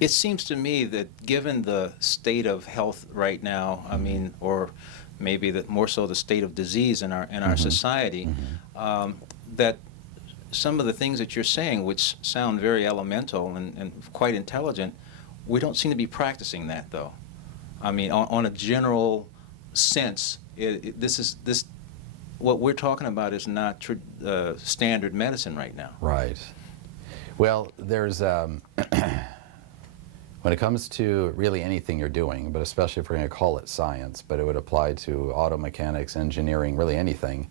It seems to me that given the state of health right now, I mean, or maybe more so the state of disease in our society, that some of the things that you're saying, which sound very elemental and quite intelligent, we don't seem to be practicing that, though. I mean, on a general sense, this what we're talking about is not standard medicine right now. Right. Well, there's when it comes to really anything you're doing, but especially if we're going to call it science, but it would apply to auto mechanics, engineering, really anything,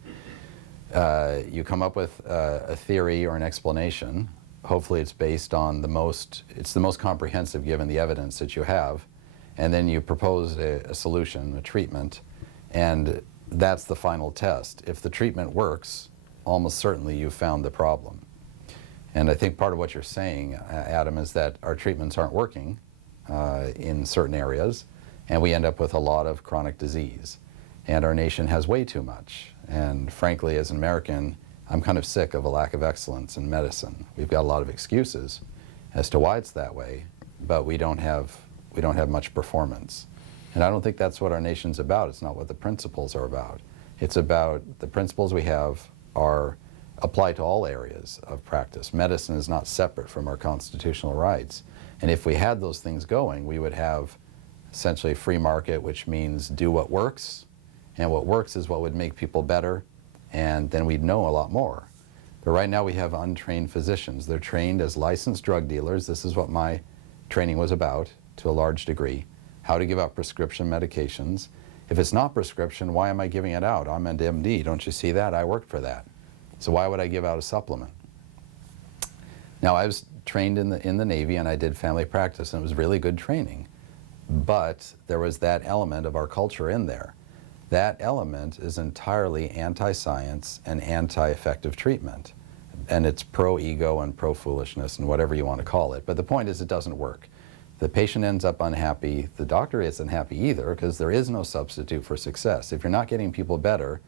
you come up with a theory or an explanation. Hopefully it's based on the most comprehensive given the evidence that you have, and then you propose a solution, a treatment, and that's the final test. If the treatment works, almost certainly you've found the problem. And I think part of what you're saying, Adam, is that our treatments aren't working in certain areas, and we end up with a lot of chronic disease. And our nation has way too much. And frankly, as an American, I'm kind of sick of a lack of excellence in medicine. We've got a lot of excuses as to why it's that way, but we don't have much performance. And I don't think that's what our nation's about. It's not what the principles are about. It's about the principles we have are apply to all areas of practice. Medicine is not separate from our constitutional rights. And if we had those things going, we would have essentially a free market, which means do what works, and what works is what would make people better, and then we'd know a lot more. But right now we have untrained physicians. They're trained as licensed drug dealers. This is what my training was about to a large degree, how to give out prescription medications. If it's not prescription, why am I giving it out? I'm an MD, don't you see that? I worked for that. So why would I give out a supplement? Now, I was trained in the Navy, and I did family practice, and it was really good training. But there was that element of our culture in there. That element is entirely anti-science and anti-effective treatment. And it's pro-ego and pro-foolishness and whatever you want to call it. But the point is it doesn't work. The patient ends up unhappy. The doctor isn't happy either, because there is no substitute for success. If you're not getting people better,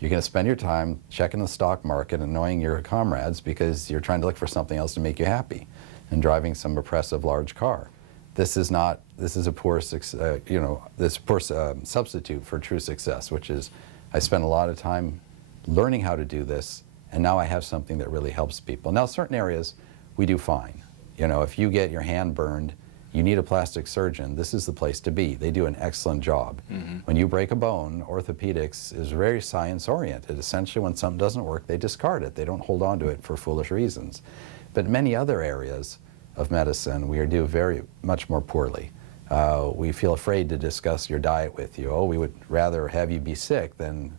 you're going to spend your time checking the stock market, annoying your comrades because you're trying to look for something else to make you happy, and driving some oppressive large car. This is a poor substitute for true success, which is, I spent a lot of time learning how to do this, and now I have something that really helps people. Now, certain areas we do fine. You know, if you get your hand burned, you need a plastic surgeon, this is the place to be. They do an excellent job. When you break a bone, orthopedics is very science-oriented. Essentially, when something doesn't work, they discard it. They don't hold on to it for foolish reasons. But many other areas of medicine, we do very much more poorly. We feel afraid to discuss your diet with you. Oh, we would rather have you be sick than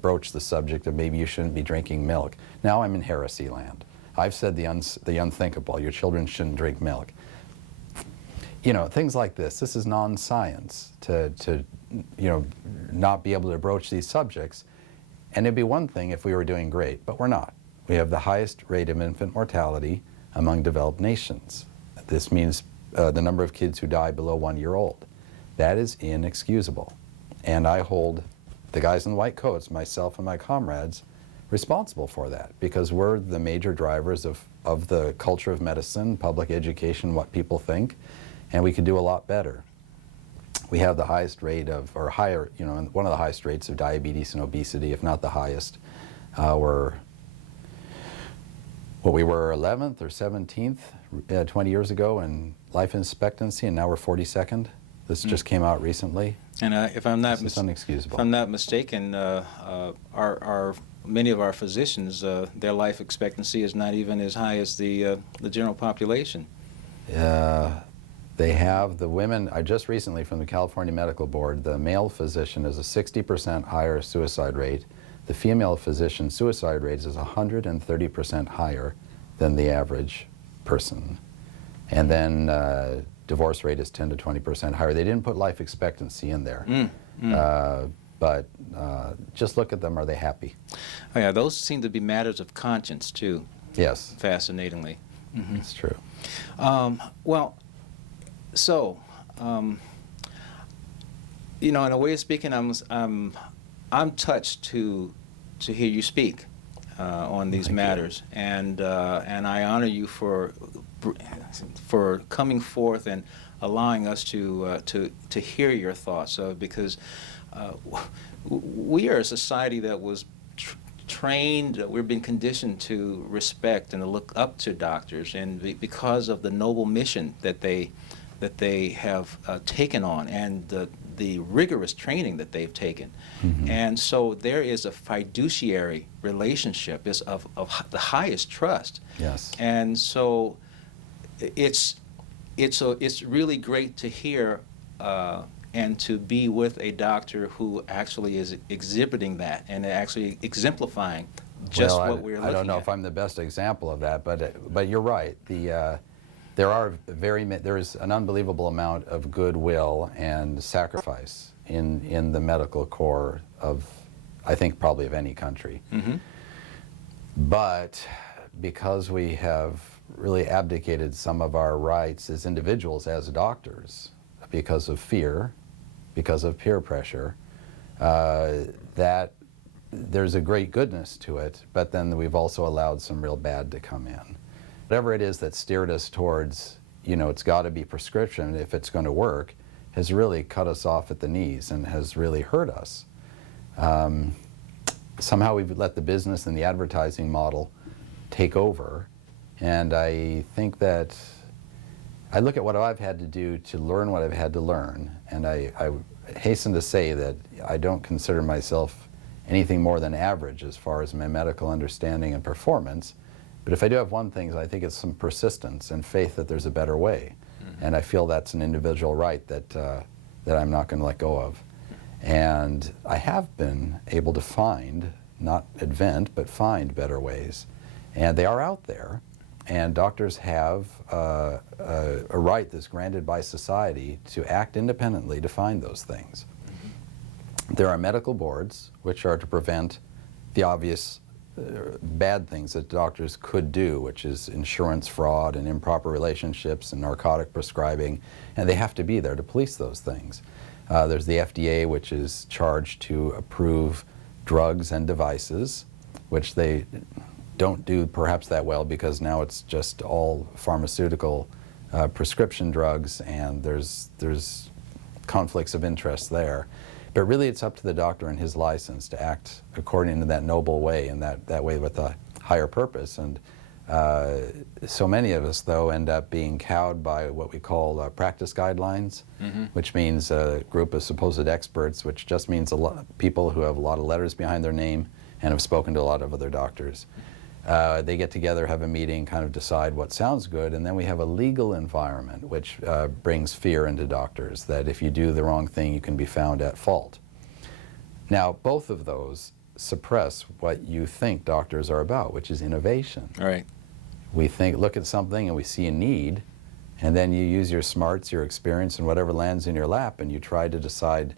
broach the subject of maybe you shouldn't be drinking milk. Now I'm in heresy land. I've said the unthinkable. Your children shouldn't drink milk. You know, things like this. This is non-science to not be able to broach these subjects. And it'd be one thing if we were doing great, but we're not. We have the highest rate of infant mortality among developed nations. This means the number of kids who die below 1 year old. That is inexcusable. And I hold the guys in the white coats, myself and my comrades, responsible for that, because we're the major drivers of the culture of medicine, public education, what people think, and we could do a lot better. We have the highest rate of, or higher, one of the highest rates of diabetes and obesity, if not the highest. We were 11th or 17th 20 years ago in life expectancy, and now we're 42nd. This just came out recently. And if I'm not unexcusable. If I'm not mistaken, many of our physicians, their life expectancy is not even as high as the general population. They have the women. I just recently from the California Medical Board, the male physician is a 60% higher suicide rate. The female physician suicide rate is 130% higher than the average person. And then divorce rate is 10 to 20% higher. They didn't put life expectancy in there. But just look at them. Are they happy? Oh, yeah, those seem to be matters of conscience, too. Yes. Fascinatingly. That's true. In a way of speaking, I'm touched to hear you speak. on these matters, and I honor you for coming forth and allowing us to hear your thoughts, because we are a society that was trained, we've been conditioned to respect and to look up to doctors, and because of the noble mission that they have taken on, and the rigorous training that they've taken. Mm-hmm. And so there is a fiduciary relationship, is of the highest trust. Yes. And so it's really great to hear and to be with a doctor who actually is exhibiting that and actually exemplifying just what we're looking at. I don't know if I'm the best example of that, but you're right. There is an unbelievable amount of goodwill and sacrifice in the medical corps of, I think, probably of any country. Mm-hmm. But because we have really abdicated some of our rights as individuals, as doctors, because of fear, because of peer pressure, that there's a great goodness to it, but then we've also allowed some real bad to come in. Whatever it is that steered us towards, it's got to be prescription if it's going to work, has really cut us off at the knees and has really hurt us. Somehow we've let the business and the advertising model take over, and I think that I look at what I've had to do to learn what I've had to learn, and I hasten to say that I don't consider myself anything more than average as far as my medical understanding and performance. But if I do have one thing, I think it's some persistence and faith that there's a better way. Mm-hmm. And I feel that's an individual right that I'm not going to let go of. And I have been able to find, not invent, but find better ways. And they are out there. And doctors have a right that's granted by society to act independently to find those things. Mm-hmm. There are medical boards, which are to prevent the obvious bad things that doctors could do, which is insurance fraud and improper relationships and narcotic prescribing, and they have to be there to police those things. There's the FDA, which is charged to approve drugs and devices, which they don't do perhaps that well because now it's just all pharmaceutical prescription drugs, and there's conflicts of interest there. But really it's up to the doctor and his license to act according to that noble way and that way with a higher purpose. And so many of us, though, end up being cowed by what we call practice guidelines, mm-hmm. which means a group of supposed experts, which just means a lot of people who have a lot of letters behind their name and have spoken to a lot of other doctors. They get together, have a meeting, kind of decide what sounds good, and then we have a legal environment which brings fear into doctors, that if you do the wrong thing, you can be found at fault. Now, both of those suppress what you think doctors are about, which is innovation. All right. We look at something and we see a need, and then you use your smarts, your experience, and whatever lands in your lap, and you try to decide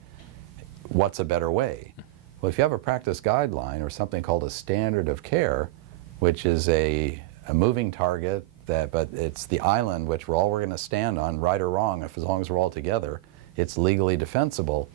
what's a better way. Well, if you have a practice guideline or something called a standard of care, which is a moving target, but it's the island which we're going to stand on, right or wrong, as long as we're all together, it's legally defensible.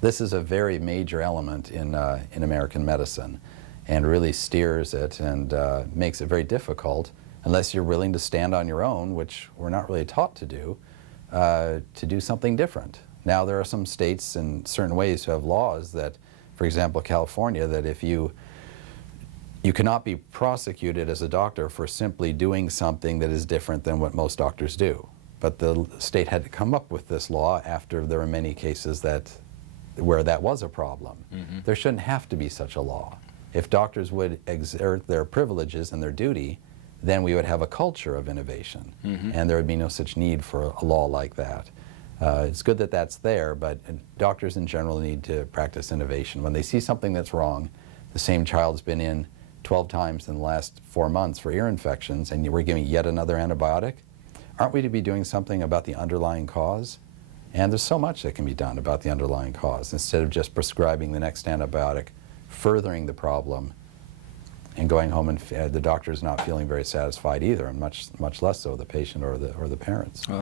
This is a very major element in American medicine, and really steers it and makes it very difficult, unless you're willing to stand on your own, which we're not really taught to do something different. Now, there are some states in certain ways who have laws that, for example, California, that if you cannot be prosecuted as a doctor for simply doing something that is different than what most doctors do. But the state had to come up with this law after there were many cases where that was a problem. Mm-hmm. There shouldn't have to be such a law. If doctors would exert their privileges and their duty, then we would have a culture of innovation, mm-hmm. and there would be no such need for a law like that. It's good that that's there, but doctors in general need to practice innovation. When they see something that's wrong, the same child's been in 12 times in the last 4 months for ear infections, and we're giving yet another antibiotic, aren't we to be doing something about the underlying cause? And there's so much that can be done about the underlying cause, instead of just prescribing the next antibiotic, furthering the problem, and going home and the doctor's not feeling very satisfied either, and much less so the patient or the parents.